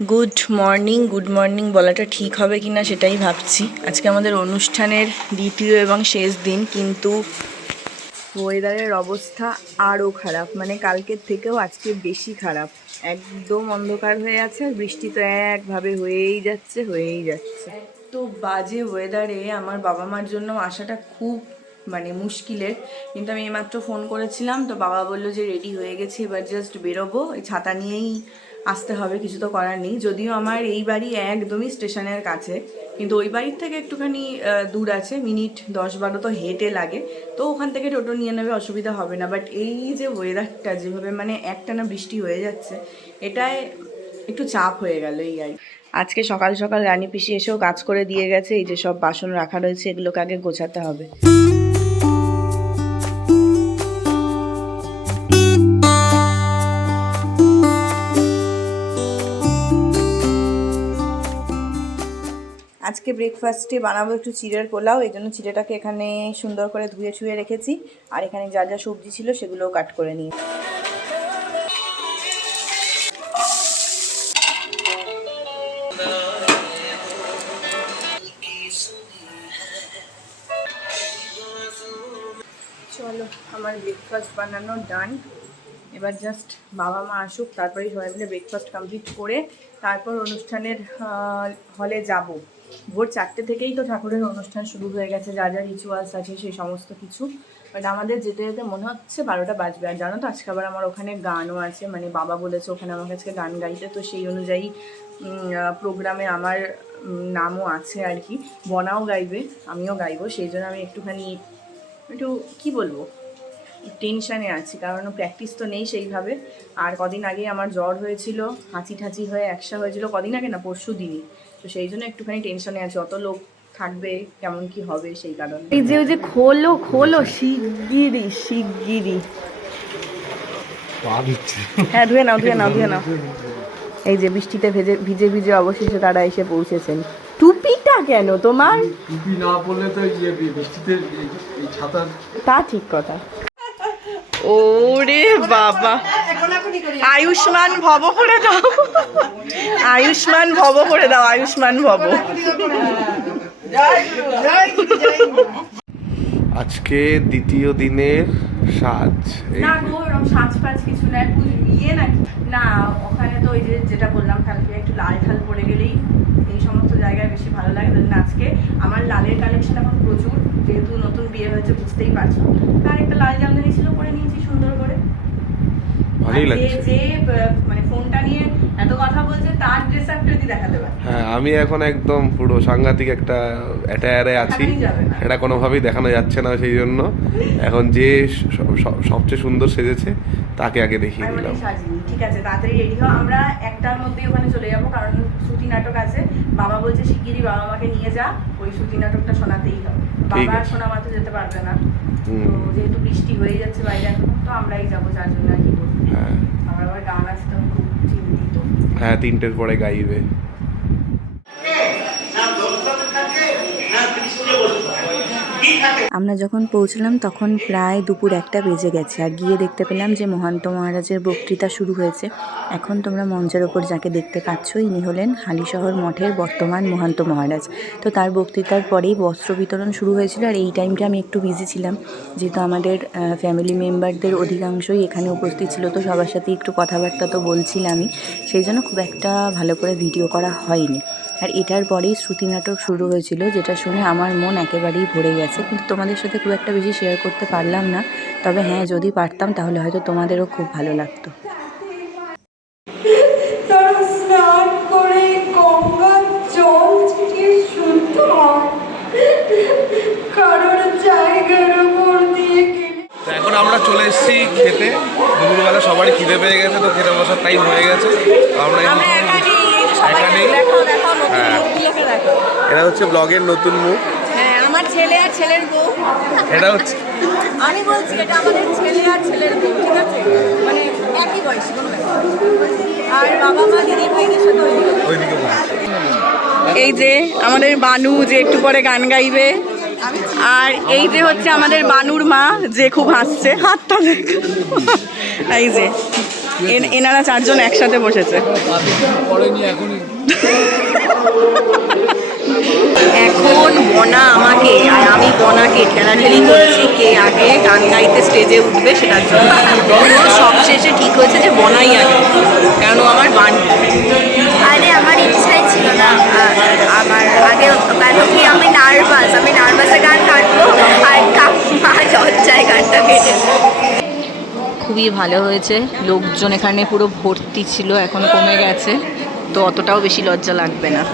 Good morning বলাটা ঠিক হবে কি না সেটাই ভাবছি। আজকে আমাদের অনুষ্ঠানের দ্বিতীয় এবং শেষ দিন, কিন্তু ওয়েদারের অবস্থা আরও খারাপ, মানে কালকের থেকেও আজকে বেশি খারাপ। একদম অন্ধকার হয়ে আছে, আর বৃষ্টি তো একভাবে হয়েই যাচ্ছে। এত বাজে ওয়েদারে আমার বাবা মার জন্য আসাটা খুব মুশকিলের। কিন্তু আমি এইমাত্র ফোন করেছিলাম, তো বাবা বললো যে রেডি হয়ে গেছি, এবার জাস্ট বেরোবো, এই ছাতা নিয়েই আসতে হবে, কিছু তো করার নেই। যদিও আমার এই বাড়ি একদমই স্টেশনের কাছে, কিন্তু ওই বাড়ির থেকে একটুখানি দূর আছে, মিনিট 10-12 তো হেঁটে লাগে, তো ওখান থেকে টোটো নিয়ে নেবে, অসুবিধা হবে না। বাট এই যে ওয়েদারটা যেভাবে একটানা বৃষ্টি হয়ে যাচ্ছে, এটায় একটু চাপ হয়ে গেল এই আর। আজকে সকাল সকাল রানী পিসি এসেও কাজ করে দিয়ে গেছে। এই যে সব বাসন রাখা রয়েছে, এগুলোকে আগে গোছাতে হবে। আজকে ব্রেকফাস্টে বানাবো একটু চিড়ের পোলাও, এই জন্য চিড়েটাকে এখানে সুন্দর করে ধুয়ে ছুঁয়ে রেখেছি, আর এখানে যা যা সবজি ছিল সেগুলোও কাট করে নিই। চলো, আমার ব্রেকফাস্ট বানানো ডান। এবার জাস্ট বাবা মা আসুক, তারপরেই সবাই মিলে ব্রেকফাস্ট কমপ্লিট করে তারপর অনুষ্ঠানের হলে যাব। ভোর 4টে থেকেই তো ঠাকুরের অনুষ্ঠান শুরু হয়ে গেছে, যা যা রিচুয়ালস আছে সেই সমস্ত কিছু। বাট আমাদের যেতে যেতে মনে হচ্ছে 12টা বাজবে। আর জানো তো, আজকে আবার আমার ওখানে গানও আছে, বাবা বলেছে ওখানে আমার কাছে গান গাইতে, তো সেই অনুযায়ী প্রোগ্রামে আমার নামও আছে আর কি। বনাও গাইবে, আমিও গাইবো, সেই জন্য আমি একটু কী বলবো, টেনশানে আছি, কারণ প্র্যাকটিস তো নেই সেইভাবে। আর কদিন আগে আমার জ্বর হয়েছিল, হাঁচি ঠাচি হয়ে একসা হয়েছিল, কদিন আগে না, পরশু দিনই। তো সেই জন্য একটুখানি টেনশনে আছে, অত লোক থাকবে, কেমন কি হবে সেই কারণে। এই যে ওই যে খোলো শিগগিরি। হ্যাঁ, ধুয়ে নাও। এই যে বৃষ্টিতে ভিজে ভিজে অবশেষে তারা এসে পৌঁছেছেন। টুপিটা কেন তোমার? টুপি না পরলে তো বৃষ্টিতে এই ছাতা। তা ঠিক কথা। ওরে বাবা, আয়ুষ্মান ভব করে দাও, আয়ুষ্মান ভব। আজকে দ্বিতীয় দিনের সাজ। না গো, এরকম সাজ ফাজ কিছু না, ইয়ে নাকি না, ওখানে তো ওই যে যেটা বললাম কালকে, একটু লাল ঠাল পরে গেলেই এই সমস্ত জায়গায় বেশি ভালো লাগে। আজকে আমার লালের কালেকশন এখন প্রচুর, যেহেতু নতুন বিয়ে হয়েছে বুঝতেই পারছো। তার একটা লাল জামদানি ছিল, পরে নিয়েছি সুন্দর করে। যে ফোনটা নিয়ে এত কথা বলছে, তার ড্রেস আপটা যদি দেখাতে পারে। হ্যাঁ, আমি এখন একদম পুরো সাংঘাতিক একটা অ্যাটায়ারে আছি, এটা কোনোভাবেই দেখানো যাচ্ছে না, সেই জন্য এখন যে সবচেয়ে সুন্দর সেজেছে তাকে আগে দেখিয়ে দিলাম। ঠিক আছে, তাড়াতাড়ি রেডি হও, আমরা একটার মধ্যে ওখানে চলে যাবো, কারণ শ্রুতি নাটক আছে। বাবা বলছে শিগগিরই বাবা মাকে নিয়ে যা, ওই শ্রুতি নাটকটা শোনাতেই হবে। বাবা শোনা মাত্র যেতে পারবে না, তো যেহেতু বৃষ্টি হয়ে যাচ্ছে বাইরে এখন, তো আমরাই যাবো, যার জন্য আর কি বলবো। হ্যাঁ, আমার আবার গান আছে, তো আমি খুব চিন্তিত। হ্যাঁ, 3টের পরে গাইবে। আমরা যখন পৌঁছলাম তখন প্রায় দুপুর 1টা বেজে গেছে, আর গিয়ে দেখতে পেলাম যে মহান্ত মহারাজের বক্তৃতা শুরু হয়েছে। এখন তোমরা মঞ্চের ওপর যাকে দেখতে পাচ্ছ, ইনি হলেন হালিশহর মঠের বর্তমান মহান্ত মহারাজ। তো তার বক্তৃতার পরেই বস্ত্র বিতরণ শুরু হয়েছিল, আর এই টাইমটা আমি একটু বিজি ছিলাম, যেহেতু আমাদের ফ্যামিলি মেম্বারদের অধিকাংশই এখানে উপস্থিত ছিল, তো সবার সাথে একটু কথাবার্তা তো বলছিলামই, সেই জন্য খুব একটা ভালো করে ভিডিও করা হয়নি। আর এটার পরেই শ্রুতি নাটক শুরু হয়েছিল, যেটা শুনে আমার মন একেবারেই ভরে গেছে, কিন্তু তোমাদের সাথে খুব একটা বেশি শেয়ার করতে পারলাম না। তবে হ্যাঁ, যদি পারতাম তাহলে হয়তো তোমাদেরও খুব ভালো লাগতো। স্নান করে গঙ্গার জল ছিটিয়ে শুদ্ধ হয়, কারোর জায়গার উপর দিয়ে গেলে। তো এখন আমরা চলে এসেছি খেতে, দুপুরবেলা সবারই খিদে পেয়ে গেছে, তো খেতে বসার টাইম হয়ে গেছে। আমরা এখানেই, হ্যাঁ, এটা হচ্ছে ব্লগের নতুন মুখ। হ্যাঁ, আমার ছেলে আর ছেলের বউ। এটা হচ্ছে, আমি বলছি এটা আমাদের ছেলে আর ছেলের বউ, ঠিক আছে, একই বয়স, আর বাবা মা দিদি ভাইদের সাথে ওইদিকে এই যে আমাদের বানু, যে একটু পরে গান গাইবে, আর এই যে হচ্ছে আমাদের বানুর মা, যে খুব হাসছে, হাতটা দেখ, এই যে এনারা চারজন একসাথে বসেছে। এখন বনা আমাকে আর আমি বনাকে ঠেলাঠেলি করছি কে আগে গান গাইতে স্টেজে উঠবে সেটার জন্য। সবশেষে ঠিক হয়েছে যে বনাই আগে, কারণ ও আমার বান্ধবী। আরে আমার ইচ্ছাই ছিল না আমার আগে, কেন কি আমি নার্ভাসে গান কাটবো আর মা লজ্জায় গানটা কেটে। খুবই ভালো হয়েছে, লোকজন এখানে পুরো ভর্তি ছিল, এখন কমে গেছে, তো অতটাও বেশি লজ্জা লাগবে না।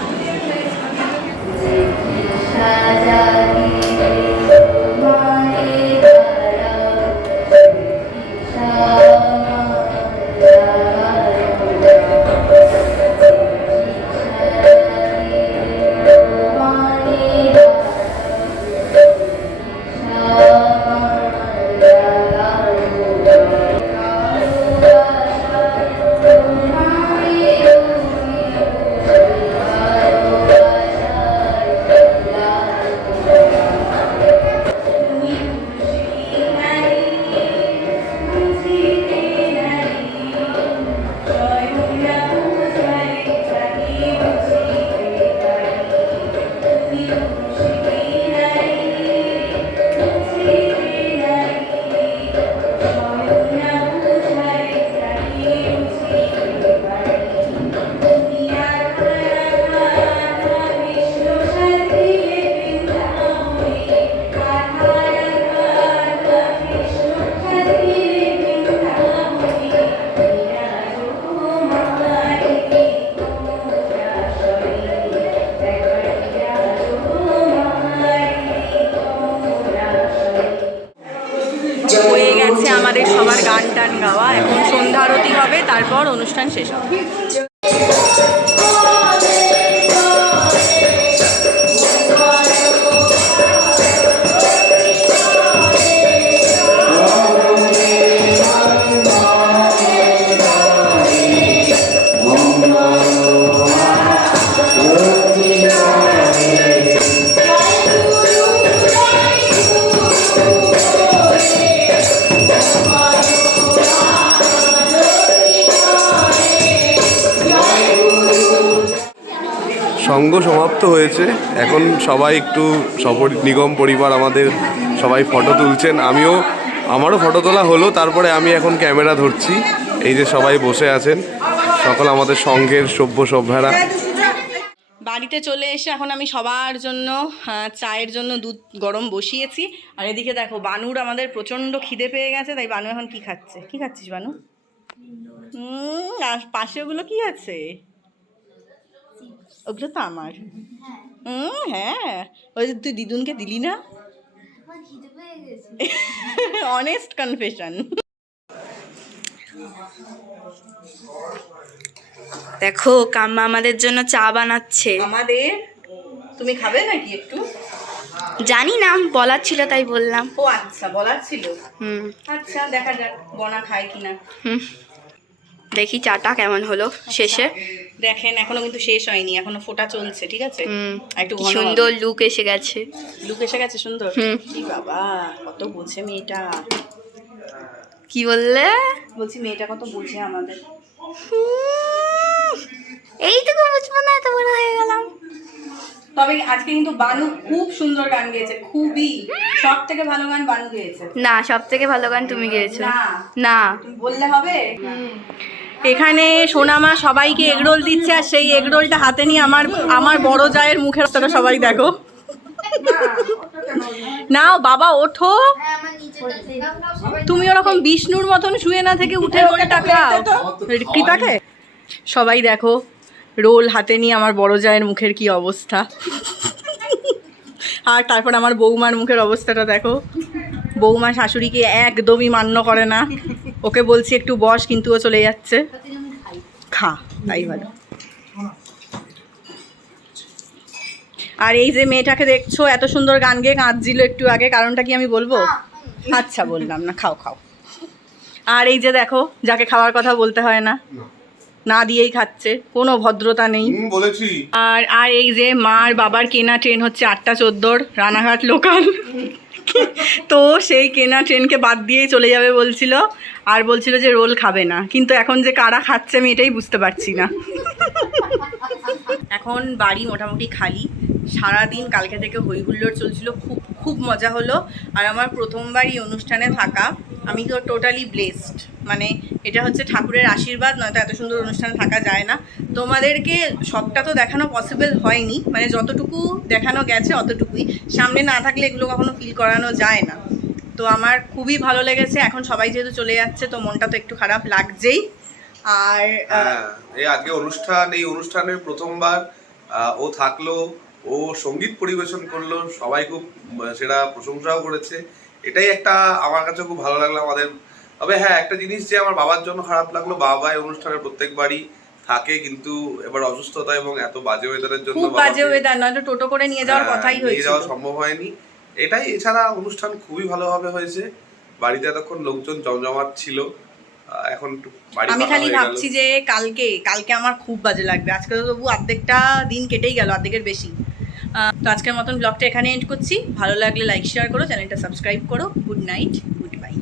হয়ে গেছে আমাদের সবার গান টান গাওয়া, এখন সন্ধ্যা আরতি হবে, তারপর অনুষ্ঠান শেষ হবে। সঙ্গ সমাপ্ত হয়েছে, এখন সবাই একটু নিগম পরিবার আমাদের সবাই ফটো তুলছেন, আমারও ফটো তোলা হলো। তারপরে আমি এখন ক্যামেরা ধরছি, এই যে সবাই বসে আছেন সকল আমাদের সঙ্ঘের সভ্যরা। বাড়িতে চলে এসে এখন আমি সবার জন্য চায়ের জন্য দুধ গরম বসিয়েছি। আর এদিকে দেখো বানুর আমাদের প্রচণ্ড খিদে পেয়ে গেছে, তাই বানু এখন কি খাচ্ছে? কি খাচ্ছিস বানু? আর পাশে ওগুলো কি আছে? ওগুলো তো আমার। হ্যাঁ, ওই যে তুই দিদুনকে দিলি না? Honest confession. দেখো কাম্মা আমাদের জন্য চা বানাচ্ছে। আমাদের তুমি খাবে নাকি একটু? জানি না, বলার ছিল তাই বললাম। ও আচ্ছা, বলার ছিল। আচ্ছা, দেখা যাক বনা খায় কিনা। দেখি চাটা কেমন হলো শেষে। দেখেন এখনো কিন্তু শেষ হয়নি, এখনো ফোটা চলছে, ঠিক আছে? একটু কি সুন্দর লুক এসে গেছে। লুক এসে গেছে সুন্দর। কি বাবা, কত বোঝে মেয়েটা। কি বললে? বলছি মেয়েটা কত বোঝে আমাদের। এইটুকু বুঝবো না, এত বড় হয়ে গেলাম। তবে আজকে কিন্তু বানু খুব সুন্দর গান গেয়েছে, খুবই। সব থেকে ভালো গান বানু গেয়েছে। না, সব থেকে ভালো গান তুমি গেয়েছো। না তুমি বললে হবে? এখানে সোনামা সবাইকে এগরোল দিচ্ছে, আর সেই এগরোলটা হাতে নিয়ে আমার বড় জায়ের মুখের অবস্থাটা সবাই দেখো। নাও বাবা, ওঠো। তুমি ওরকম বিষ্ণুর মতন শুয়ে না থেকে উঠে রোলটা খাও। কৃপাকে সবাই দেখো, রোল হাতে নিয়ে আমার বড় জায়ের মুখের কি অবস্থা। আর তারপর আমার বৌমার মুখের অবস্থাটা দেখো। বৌমা শাশুড়িকে একদমই মান্য করে না, ওকে বলছি একটু বস, কিন্তু ও চলে যাচ্ছে। খা, তাই ভালো। আর এই যে মেয়েটাকে দেখছো, এত সুন্দর গান গেয়ে কাঁদছিল একটু আগে, কারণটা কি আমি বলবো? আচ্ছা বললাম না, খাও খাও। আর এই যে দেখো, যাকে খাওয়ার কথা বলতে হয় না, না দিয়েই খাচ্ছে, কোনো ভদ্রতা নেই বলেছি। আর এই যে মার বাবার কেনা ট্রেন হচ্ছে 8টা 14 রানাঘাট লোকাল, তো সেই কেনা ট্রেনকে বাদ দিয়েই চলে যাবে বলছিল, আর বলছিল যে রোল খাবে না, কিন্তু এখন যে কারা খাচ্ছে আমি এটাই বুঝতে পারছি না। এখন বাড়ি মোটামুটি খালি। সারাদিন কালকে থেকে হই হুল্লোড় চলছিল, খুব খুব মজা হলো। আর আমার প্রথমবারই অনুষ্ঠানে থাকা, আমি তো টোটালি ব্লেসড, মানে এটা হচ্ছে ঠাকুরের আশীর্বাদ, নয়তো এত সুন্দর অনুষ্ঠানে থাকা যায় না। তোমাদেরকে সবটা তো দেখানো পসিবল হয়নি, মানে যতটুকু দেখানো গেছে অতটুকুই, সামনে না থাকলে এগুলো কখনো ফিল করানো যায় না। তো আমার খুবই ভালো লেগেছে। এখন সবাই যেহেতু চলে যাচ্ছে তো মনটা তো একটু খারাপ লাগছেই। আর এই আজকে অনুষ্ঠান, এই অনুষ্ঠানের প্রথমবার ও থাকলো, ও সঙ্গীত পরিবেশন করলো, সবাই খুব সেটা প্রশংসাও করেছে। এটাই একটা আমার কাছে খুব ভালো লাগলো আমাদের। তবে হ্যাঁ, একটা জিনিস যে আমার বাবার জন্য খারাপ লাগলো, বাবা এই অনুষ্ঠানের প্রত্যেকবারই থাকে, কিন্তু এবার অসুস্থতা এবং এত বাজে ওয়েদারের জন্য খুব বাজে ওয়েদার, নয়তো টোটো করে নিয়ে যাওয়ার কথাই নিয়ে হয়েছিল, যাওয়া সম্ভব হয়নি। এটাই, এছাড়া অনুষ্ঠান খুবই ভালোভাবে হয়েছে। বাড়িতে এতক্ষণ লোকজন জমজমাট ছিল, এখন একটু বাড়ি আমি ফাঁকা খালি হয়ে গেল। ভাবছি যে কালকে আমার খুব বাজে লাগবে। আজকে তো তবু অর্ধেকটা দিন কেটেই গেল, অর্ধেকের বেশি। তো আজকের মতন ব্লগটা এখানে এন্ড করছি। ভালো লাগলে লাইক শেয়ার করো, চ্যানেলটা সাবস্ক্রাইব করো। Good night, good bye.